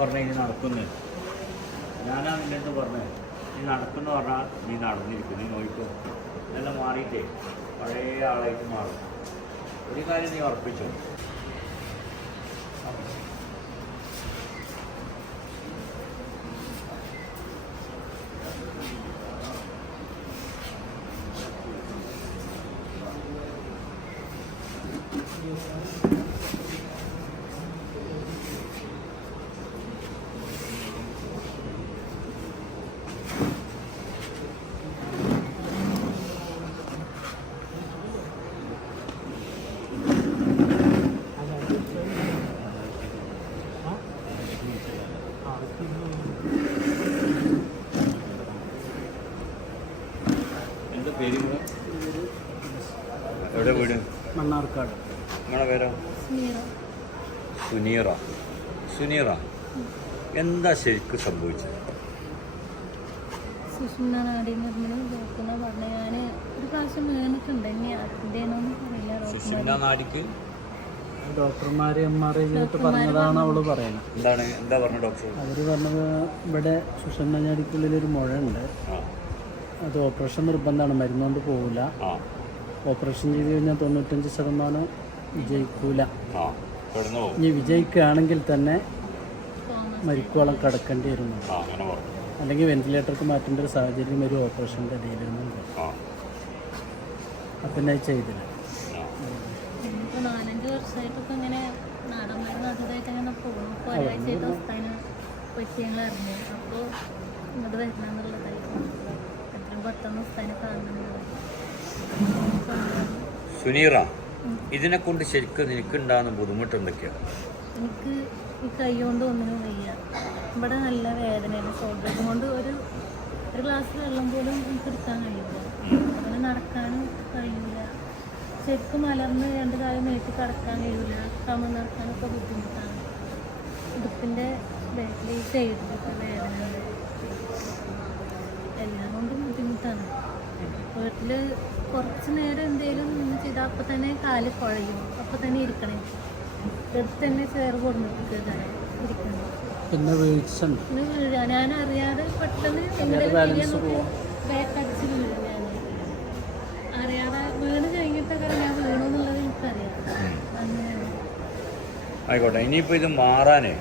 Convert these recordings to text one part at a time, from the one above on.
പറഞ്ഞ ഇനി നടക്കുന്നു. ഞാനാ നിന്റെ അടുത്ത് പറഞ്ഞത് നീ നടക്കുന്നു പറഞ്ഞാൽ നീ നടന്നിരിക്കും നീ നോക്കും ഇതെല്ലാം മാറിയിട്ടേ. പഴയ ആളായിട്ട് മാറും. ഒരു കാര്യം നീ ഉറപ്പിച്ചു? Thank എന്താ പേര് ഇവിടെ? എവിടെ വീട്? മണ്ണാർക്കാട്. നിങ്ങളെ പേരോ? സുനീറ. സുനീറ. എന്താ ശരിക്കും സംഭവിച്ചത്? സുഷുമ്ന നാടി നിർമ്മലം നോക്കുന്ന പറഞ്ഞ ഞാൻ ഒരു പ്രാവശ്യം വീണിട്ടുണ്ട്. ഇനി അറിയില്ല. നാടിക്ക് ഡോക്ടർമാര് എം ചെയ്തിട്ട് പറഞ്ഞതാണ് അവൾ പറയുന്നത് എന്താണ്? എന്താ പറഞ്ഞ ഡോക്ടർ? അവർ പറഞ്ഞത് ഇവിടെ സുഷണ്ണഞ്ഞാടിക്കുള്ളിൽ ഒരു മുഴ ഉണ്ട് അത് ഓപ്പറേഷൻ നിർബന്ധമാണ്. മരുന്നുകൊണ്ട് പോകില്ല ആ. ഓപ്പറേഷൻ ചെയ്ത് കഴിഞ്ഞാൽ തൊണ്ണൂറ്റഞ്ച് ശതമാനം വിജയിക്കൂല. ഇനി വിജയിക്കുകയാണെങ്കിൽ തന്നെ മരിക്കോളം കടക്കേണ്ടി വരുന്നു. ആ അങ്ങനെ പറഞ്ഞു. അല്ലെങ്കിൽ വെന്റിലേറ്റർക്ക് മാറ്റേണ്ട ഒരു സാഹചര്യം ഒരു ഓപ്പറേഷന്റെ ഇടയിൽ ആ. അപ്പം പിന്നെ അത് ചെയ്തില്ല നാലഞ്ച് വർഷമായിട്ടൊക്കെ ഇങ്ങനെ നാടൻ മരുന്ന് അതുമായിട്ട് അങ്ങനെ പോകും ഇപ്പോൾ ഒരാഴ്ചയായിട്ട് അവസ്ഥാന പറ്റിയങ്ങൾ അറിഞ്ഞു. അപ്പോൾ ഇങ്ങോട്ട് വരണം എന്നുള്ളതായിരുന്നു എത്രയും പെട്ടെന്ന് അവസ്ഥാനെ കാണണമെന്നുള്ളത് സുനീറ ഇതിനെ കൊണ്ട് ശരിക്കും നിനക്കുണ്ടാകുന്ന ബുദ്ധിമുട്ട് എന്തൊക്കെയാണ്? എനിക്ക് ഈ കൈ കൊണ്ട് ഒന്നിനും വയ്യ. ഇവിടെ നല്ല വേദനയാണ്. ഷോൾഡർ കൊണ്ട് ഒരു ഒരു ഗ്ലാസ് വെള്ളം പോലും എനിക്ക് എടുക്കാൻ കഴിയില്ല. അങ്ങനെ നടക്കാനും കഴിയില്ല. ശരിക്കും മലർന്ന് രണ്ട് കാലം നീട്ടി കടക്കാൻ കഴിയില്ല. കമ നടക്കാനൊക്കെ ബുദ്ധിമുട്ടാണ്. ഇടുപ്പിന്റെ ബാക്കിൽ ഈ സൈഡിലൊക്കെ വേദനയുണ്ട് എല്ലാം കൊണ്ടും ബുദ്ധിമുട്ടാണ് വീട്ടിൽ കുറച്ച് നേരം എന്തെങ്കിലും നിന്ന് ചെയ്താൽ അപ്പം തന്നെ കാൽ കുഴയും. അപ്പം തന്നെ ഇരിക്കണേ. എടുത്ത് തന്നെ ചേർ കൊടുത്തിട്ട് ഇരിക്കണം. പിന്നെ വീഴ്ച ഉണ്ട് ഞാൻ അറിയാതെ പെട്ടെന്ന് എന്തെങ്കിലും വീഴും ഞാൻ അറിയാതെ വീണ് കഴിഞ്ഞിട്ടൊക്കെ ഞാൻ വീണു എന്നുള്ളത് എനിക്കറിയാം. അങ്ങനെയാണ് ആയിക്കോട്ടെ. ഇനിയിപ്പോൾ ഇത് മാറാനേ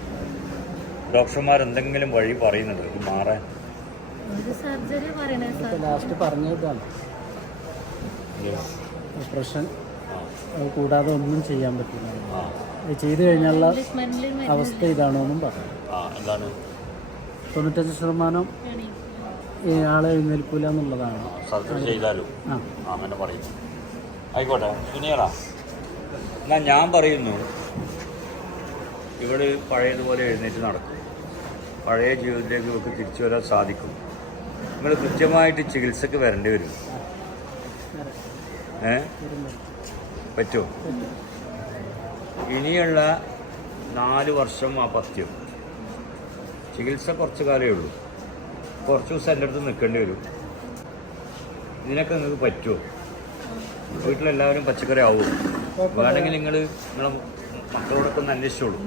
ഡോക്ടർമാർ എന്തെങ്കിലും വഴി പറയുന്നുണ്ട്? ഇത് മാറാൻ? ഒരു സർജറി പറയണേ. ലാസ്റ്റ് പറഞ്ഞതാണ്. ആ. കൂടാതെ ഒന്നും ചെയ്യാൻ പറ്റില്ല. ചെയ്തു കഴിഞ്ഞുള്ള അവസ്ഥ ഇതാണോ എന്നും പറഞ്ഞു ആ എന്താണ്? തൊണ്ണൂറ്റഞ്ച് ശതമാനം ഇയാളെ എഴുന്നേൽക്കൂല എന്നുള്ളതാണ്. സർജറി ചെയ്താലും? അങ്ങനെ പറയുന്നു ആയിക്കോട്ടെ എന്നാ ഞാൻ പറയുന്നു ഇവിടെ പഴയതുപോലെ എഴുന്നേറ്റ് നടക്കും. പഴയ ജീവിതത്തിലേക്ക് ഇവർക്ക് തിരിച്ചു വരാൻ സാധിക്കും. നിങ്ങൾ കൃത്യമായിട്ട് ചികിത്സക്ക് വരേണ്ടി വരും. ഏ? പറ്റുമോ ഇനിയുള്ള നാല് വർഷം ആ പഥ്യം. ചികിത്സ കുറച്ച് കാലമേ ഉള്ളൂ. കുറച്ച് ദിവസം എന്റെ അടുത്ത് നിൽക്കേണ്ടി വരും. ഇതിനൊക്കെ നിങ്ങൾക്ക് പറ്റുമോ? വീട്ടിലെല്ലാവരും പച്ചക്കറി ആവും? വേണമെങ്കിൽ നിങ്ങൾ നിങ്ങളെ മക്കളോടൊക്കെ ഒന്ന് അന്വേഷിച്ചോളൂ.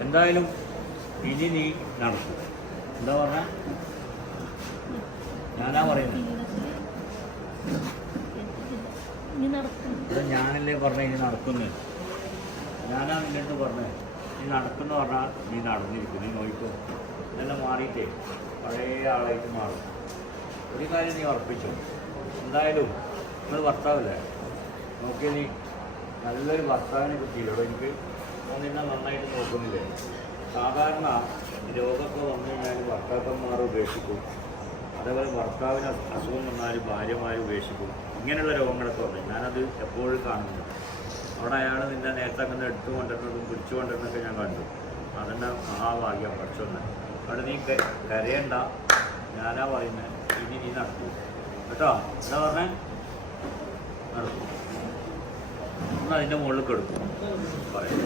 എന്തായാലും ഇനി നീ നടക്കും. എന്താ പറഞ്ഞ? ഞാനാ പറയുന്നത് ഞാനല്ലേ പറഞ്ഞ ഇനി നടക്കുന്നു. ഞാനാ അടുത്ത് പറഞ്ഞത് നീ നടക്കുന്ന പറഞ്ഞാൽ നീ നടന്നിരിക്കും നീ നോയിക്കോ. ഇതെല്ലാം മാറിയിട്ടേ പഴയ ആളായിട്ട് മാറും. ഒരു കാര്യം നീ ഉറപ്പിച്ചു. എന്തായാലും നിങ്ങൾ ഭർത്താവല്ലേ? നോക്കി നീ നല്ലൊരു ഭർത്താവിനെ കിട്ടിയില്ലോ എനിക്ക് ഞാൻ നിന്നെ നന്നായിട്ട് നോക്കുന്നില്ലേ? സാധാരണ രോഗമൊക്കെ വന്നു കഴിഞ്ഞാൽ ഭർത്താക്കന്മാർ ഉപേക്ഷിക്കും. അതേപോലെ ഭർത്താവിന് അസുഖം വന്നാൽ ഭാര്യമാർ ഉപേക്ഷിക്കും. ഇങ്ങനെയുള്ള രോഗങ്ങളൊക്കെ ഉണ്ട് ഞാനത് എപ്പോഴും കാണുന്നു അവിടെ അയാൾ നിന്നെ നേരത്തെ അങ്ങനെ എടുത്തു കൊണ്ടിരുന്നതും പിടിച്ചു കൊണ്ടിരുന്നതൊക്കെ ഞാൻ കണ്ടു. അതെന്നെ മഹാഭാഗ്യം പഠിച്ചൊന്ന് അവിടെ നീ കരയണ്ട. ഞാനാ പറയുന്നത് ഇനി നീ നടക്കൂ. കേട്ടോ? എന്താ പറഞ്ഞേ? നടക്കും. ഒന്ന് അതിന്റെ മുകളിൽ എടുക്കും പറയാം.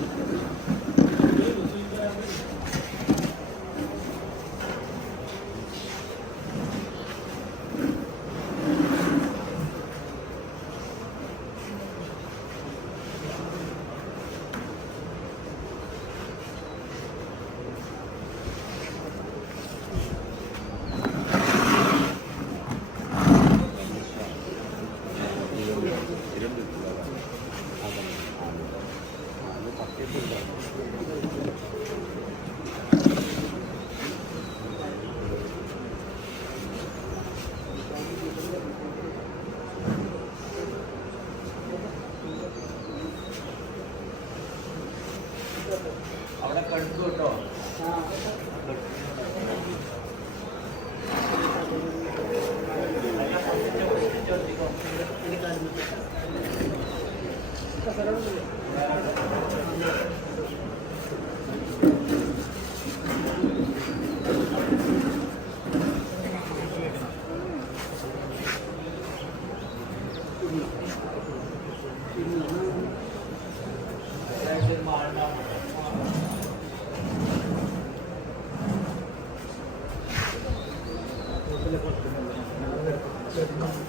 Não.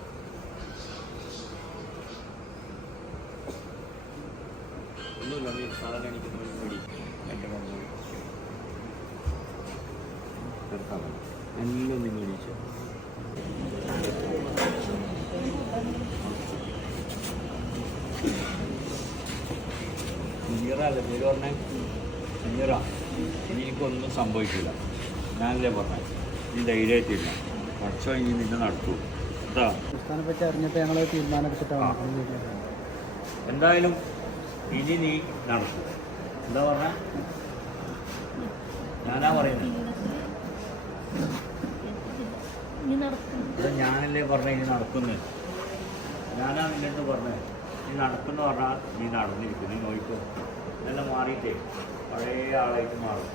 നീ കാണിക്കുന്നവരും കൂടി ഒരു മടി എന്റെ മമ്മി നിർത്താൻ എല്ലാം നിങ്ങൾ എണീച്ചു മുനീറല്ലേ പേര് പറഞ്ഞേ മുനീറ എനിക്കൊന്നും സംഭവിക്കില്ല. ഞാനല്ലേ പറഞ്ഞേ? നീ ധൈര്യമായിട്ടില്ല പക്ഷോ ഇനി നിന്നെ നടത്തൂ. കേട്ടോ സംസ്ഥാനത്തെ പറ്റി അറിഞ്ഞിട്ട് ഞങ്ങൾ എന്തായാലും ഇനി നീ നടക്കും. എന്താ പറഞ്ഞ? ഞാനാ പറയുന്നത് ഞാനല്ലേ പറഞ്ഞ ഇനി നടക്കുന്നു. ഞാനാ നിന്നിട്ട് പറഞ്ഞത് നീ നടക്കുന്നു പറഞ്ഞാൽ നീ നടന്നിരിക്കുന്നു. നീ നോക്കോ എല്ലാം മാറിയിട്ടേ. പഴയ ആളായിട്ട് മാറും.